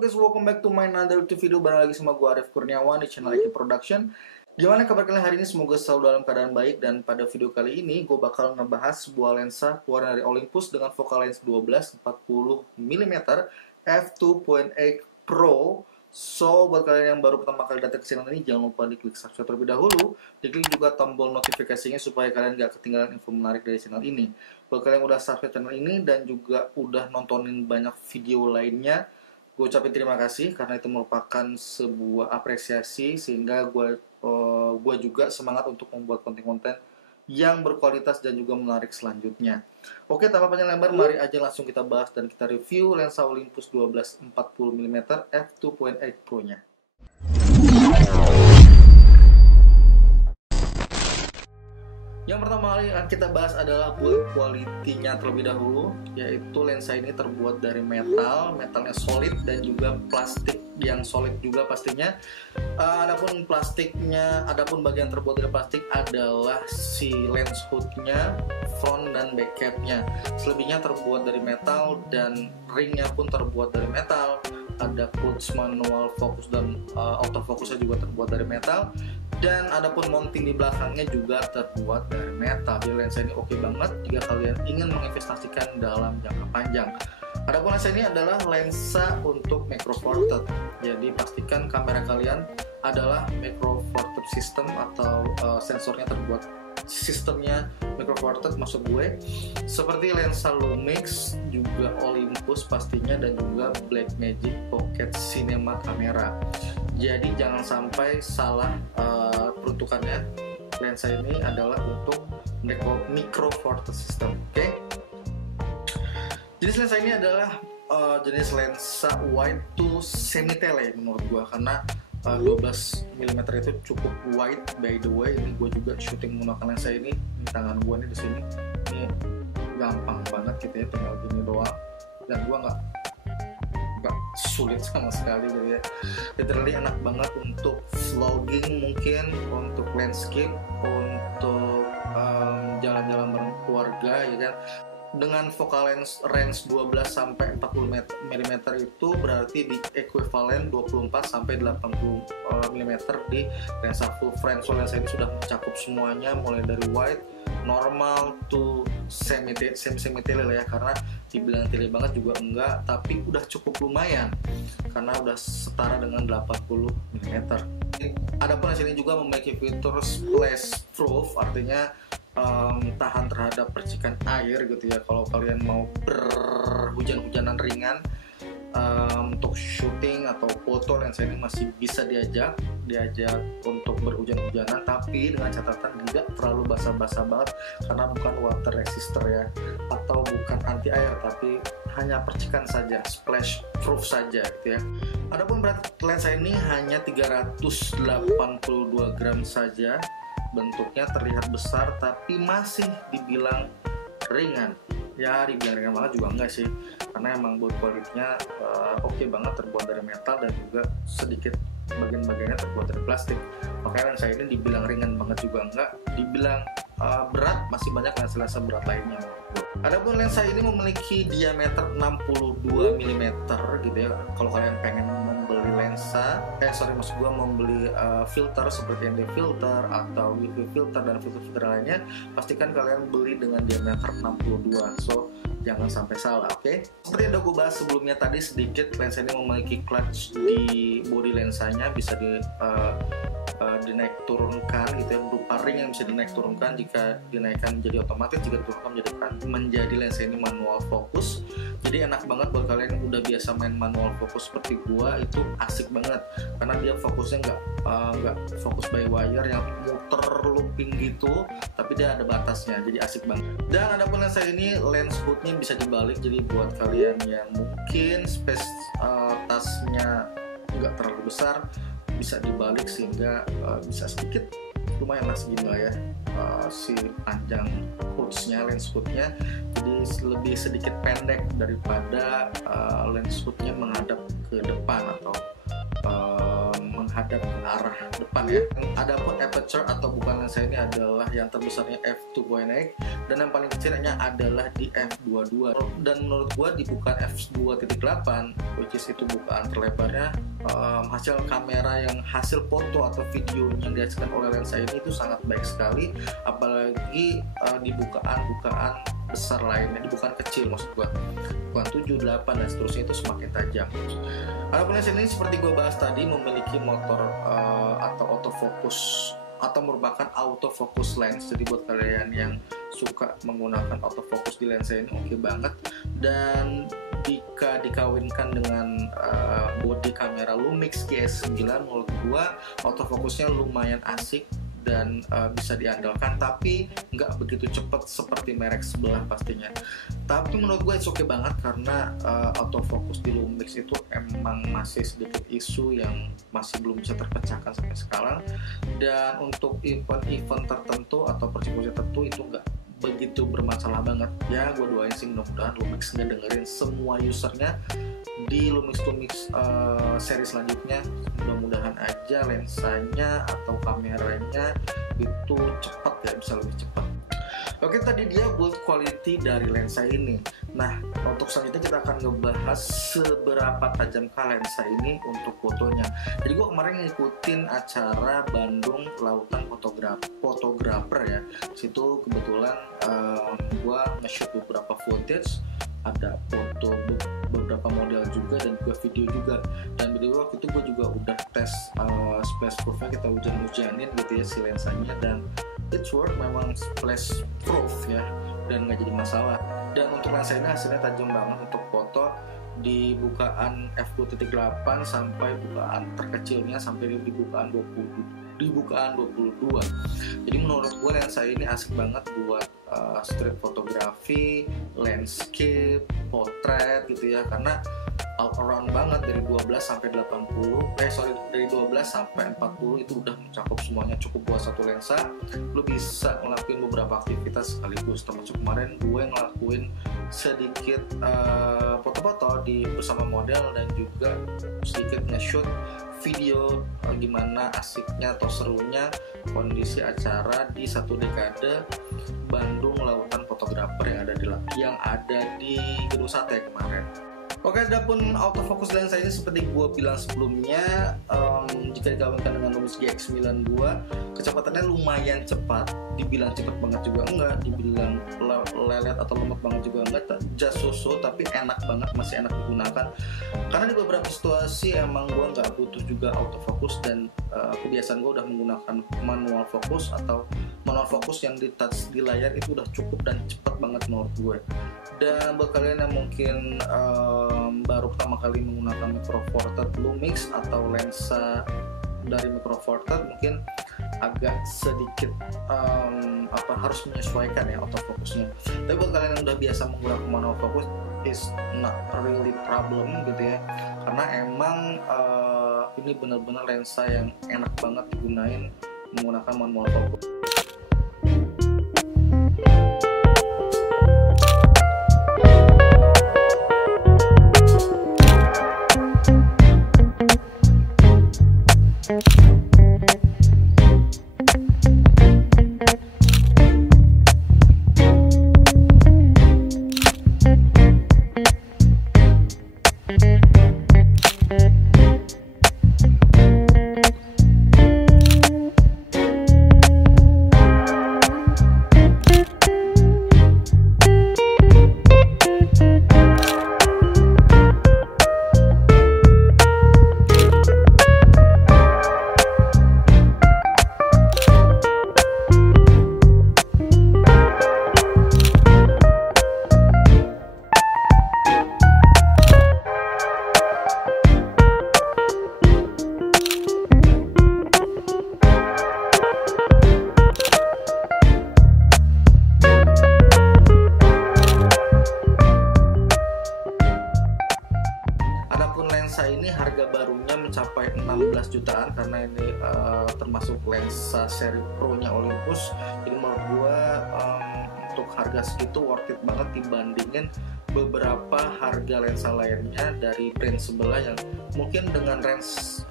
up guys, welcome back to my another video. Bareng lagi sama gue Arif Kurniawan di channel Iki Production. Gimana kabar kalian hari ini? Semoga selalu dalam keadaan baik. Dan pada video kali ini gue bakal ngebahas sebuah lensa keluaran dari Olympus dengan focal lens 12 40mm f2.8 Pro. So, buat kalian yang baru pertama kali datang ke channel ini, jangan lupa diklik subscribe terlebih dahulu. Diklik juga tombol notifikasinya supaya kalian gak ketinggalan info menarik dari channel ini. Buat kalian yang udah subscribe channel ini dan juga udah nontonin banyak video lainnya, gue ucapin terima kasih karena itu merupakan sebuah apresiasi sehingga gue juga semangat untuk membuat konten-konten yang berkualitas dan juga menarik selanjutnya. Oke, tanpa panjang lebar, mari aja langsung kita bahas dan kita review lensa Olympus 12 40mm f2.8 Pro nya. Yang pertama kali akan kita bahas adalah build quality-nya terlebih dahulu, yaitu lensa ini terbuat dari metalnya solid dan juga plastik yang solid juga pastinya. Adapun bagian terbuat dari plastik adalah si lens hood-nya, front dan back cap-nya. Selebihnya terbuat dari metal dan ringnya pun terbuat dari metal. Ada clutch manual fokus dan autofocusnya juga terbuat dari metal. Dan adapun mounting di belakangnya juga terbuat dari metal. Jadi lensa ini oke banget jika kalian ingin menginvestasikan dalam jangka panjang. Adapun lensa ini adalah lensa untuk macro four thirds. Jadi pastikan kamera kalian adalah macro four thirds system atau sensornya terbuat sistemnya macro four thirds, maksud gue seperti lensa Lumix, juga Olympus pastinya, dan juga Blackmagic Pocket Cinema kamera. Jadi jangan sampai salah peruntukannya. Lensa ini adalah untuk micro four thirds system. Oke? Jenis lensa ini adalah jenis lensa wide to semi tele menurut gua, karena 12mm itu cukup wide. By the way, ini gua juga syuting menggunakan lensa ini. Ini tangan gua nih di sini. Ini gampang banget gitu ya, tinggal gini doang. Dan gua nggak sulit sama sekali gitu ya. Literally enak banget untuk vlogging, mungkin untuk landscape, untuk jalan-jalan bareng keluarga ya kan. Dengan focal lens range 12 sampai 40mm itu berarti di ekuivalen 24 sampai 80mm di lensa full frame. So lensa ini sudah mencakup semuanya, mulai dari wide, normal to semi tele ya, karena dibilang tele banget juga enggak, tapi udah cukup lumayan karena udah setara dengan 80mm. Adapun lensa ini juga memiliki fitur splash proof, artinya tahan terhadap percikan air gitu ya. Kalau kalian mau berhujan-hujanan ringan, untuk syuting atau foto, lensa ini masih bisa diajak untuk berhujan-hujanan, tapi dengan catatan tidak terlalu basah-basah banget karena bukan water resistor ya, atau bukan anti air, tapi hanya percikan saja, splash proof saja gitu ya. Adapun berat lensa ini hanya 382 gram saja. Bentuknya terlihat besar tapi masih dibilang ringan. Ya dibilang ringan banget juga enggak sih, karena emang build quality-nya oke banget, terbuat dari metal dan juga sedikit bagian-bagiannya terbuat dari plastik. Makanya lensa ini dibilang ringan banget juga enggak, dibilang berat, masih banyak lensa-lensa berat lainnya. Adapun lensa ini memiliki diameter 62mm gitu ya. Kalau kalian pengen membeli lensa, maksud gue membeli filter seperti ND filter atau UV filter dan filter-filter lainnya, pastikan kalian beli dengan diameter 62. So jangan sampai salah, oke? Seperti yang udah gue bahas sebelumnya tadi sedikit, lensa ini memiliki clutch di body lensanya, bisa dinaik turunkan gitu ya, berupa ring yang bisa dinaik turunkan. Jika dinaikkan menjadi otomatis, jika diturunkan menjadi lensa ini manual fokus. Jadi enak banget buat kalian yang udah biasa main manual fokus seperti gua, itu asik banget karena dia fokusnya nggak fokus by wire yang muter looping gitu, tapi dia ada batasnya, jadi asik banget. Dan adapun lensa ini lens hoodnya bisa dibalik, jadi buat kalian yang mungkin space tasnya nggak terlalu besar, bisa dibalik sehingga bisa sedikit lumayan lah segini lah ya, si panjang hoodsnya, lens hoodnya, jadi lebih sedikit pendek daripada lens hoodnya menghadap ke depan atau menghadap ke arah depan ya. Adapun aperture atau bukaan lensa ini adalah yang terbesarnya f2.8 dan yang paling kecilnya adalah di f22. Dan menurut gua di bukaan f2.8, which is itu bukaan terlebarnya, hasil kamera yang hasil foto atau video yang dihasilkan oleh lensa ini itu sangat baik sekali, apalagi di bukaan besar lainnya, di bukaan kecil maksud gua, bukaan 7, 8 dan seterusnya itu semakin tajam. Adapun lensa ini seperti gua bahas tadi memiliki motor atau autofocus atau merupakan autofocus lens. Jadi buat kalian yang suka menggunakan autofocus di lensa ini oke banget. Dan jika dikawinkan dengan body kamera Lumix GS9, menurut gua autofocusnya lumayan asik dan bisa diandalkan, tapi nggak begitu cepat seperti merek sebelah pastinya. Tapi menurut gue oke banget karena autofocus di Lumix itu emang masih sedikit isu yang masih belum bisa terpecahkan sampai sekarang. Dan untuk event-event tertentu atau percobaan tertentu itu nggak begitu bermasalah banget. Ya gue doain sih mudah-mudahan Lumix ngedengerin semua usernya di Lumix seri selanjutnya. Mudah-mudahan aja lensanya atau kameranya itu cepat ya, bisa lebih cepat. Oke, tadi dia build quality dari lensa ini. Nah, untuk selanjutnya kita akan ngebahas seberapa tajamkah lensa ini untuk fotonya. Jadi gue kemarin ngikutin acara Bandung Lautan Fotografer ya. Situ kebetulan gue nge-shoot beberapa footage, ada foto beberapa model juga dan juga video juga. Dan video waktu itu gue juga udah tes splash proof-nya, kita hujan-hujanin gitu ya si lensanya, dan it's work, memang splash proof ya, dan nggak jadi masalah. Dan untuk lensa ini hasilnya tajam banget untuk foto di bukaan f2.8 sampai bukaan terkecilnya sampai di bukaan 22. Jadi menurut gue lensa ini asik banget buat street fotografi, landscape, potret gitu ya, karena all around banget dari 12 sampai 40 itu udah mencakup semuanya, cukup buat satu lensa. Lu bisa ngelakuin beberapa aktivitas sekaligus, termasuk kemarin gue ngelakuin sedikit foto-foto bersama model dan juga sedikit nge-shoot video gimana asiknya atau serunya kondisi acara di satu dekade Bandung Lautan Fotografer yang ada di Gedung Sate kemarin. Oke, adapun autofocus lensa ini seperti gue bilang sebelumnya, jika digabungkan dengan Lumix GX9 2, kecepatannya lumayan cepat. Dibilang cepat banget juga enggak, dibilang lelet atau lemot banget juga enggak, just so tapi enak banget, masih enak digunakan. Karena di beberapa situasi emang gue nggak butuh juga autofocus, dan kebiasaan gue udah menggunakan manual focus atau manual focus yang di touch di layar itu udah cukup dan cepat banget menurut gue. Dan buat kalian yang mungkin baru pertama kali menggunakan Micro Four Thirds Lumix atau lensa dari Micro Four Thirds, mungkin agak sedikit harus menyesuaikan ya autofocusnya. Tapi buat kalian yang udah biasa menggunakan manual focus, is not really problem gitu ya, karena emang ini benar-benar lensa yang enak banget digunain menggunakan manual focus. Mencapai 16 jutaan karena ini termasuk lensa seri Pro-nya Olympus. Jadi menurut gue untuk harga segitu worth it banget dibandingin beberapa harga lensa lainnya dari brand sebelah yang mungkin dengan range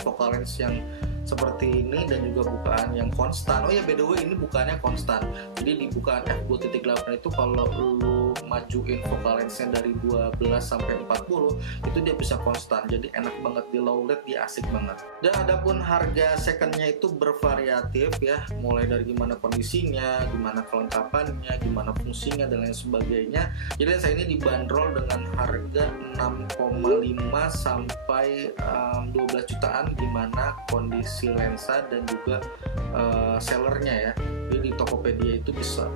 focal lens yang seperti ini dan juga bukaan yang konstan. Oh ya, by the way, ini bukaannya konstan. Jadi di bukaan f2.8 itu kalau lu majuin focal length-nya dari 12 sampai 40 itu dia bisa konstan. Jadi enak banget di low light, dia asik banget. Dan adapun harga secondnya itu bervariatif ya, mulai dari gimana kondisinya, gimana kelengkapannya, gimana fungsinya dan lain sebagainya. Jadi lensa ini dibanderol dengan harga 6,5 sampai 12 jutaan gimana kondisi lensa dan juga sellernya ya. Jadi di Tokopedia itu bisa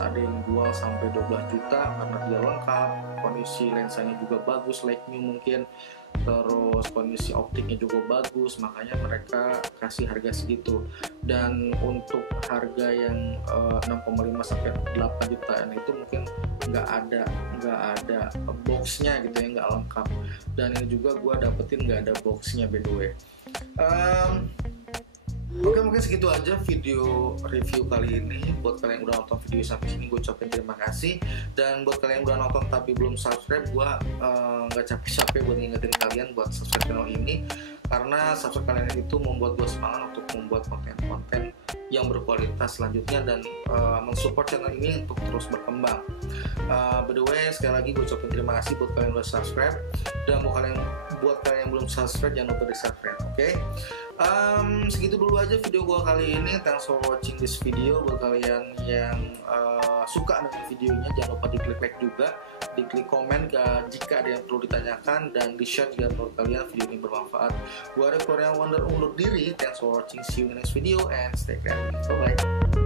ada yang jual sampai 12 juta karena dia lengkap, kondisi lensanya juga bagus, like new mungkin, terus kondisi optiknya juga bagus, makanya mereka kasih harga segitu. Dan untuk harga yang 6,5 sampai 8 jutaan itu mungkin nggak ada boxnya gitu ya, nggak lengkap. Dan ini juga gue dapetin nggak ada boxnya, by the way. Oke, mungkin segitu aja video review kali ini. Buat kalian yang udah nonton video sampai sini, gue ucapin terima kasih. Dan buat kalian yang udah nonton tapi belum subscribe, gue nggak capek-capek buat ngingetin kalian buat subscribe channel ini, karena subscribe kalian itu membuat gue semangat untuk membuat konten-konten yang berkualitas selanjutnya dan mensupport channel ini untuk terus berkembang. By the way, sekali lagi gue ucapin terima kasih buat kalian yang udah subscribe, dan buat kalian yang belum subscribe jangan lupa di subscribe. Oke? Segitu dulu aja video gue kali ini. Thanks for watching this video. Buat kalian yang suka dengan videonya, jangan lupa diklik like juga, diklik komen jika ada yang perlu ditanyakan, dan di share jika menurut kalian video ini bermanfaat. Gue Arif yang undur diri. Thanks for watching. See you in the next video and stay creative. Bye bye.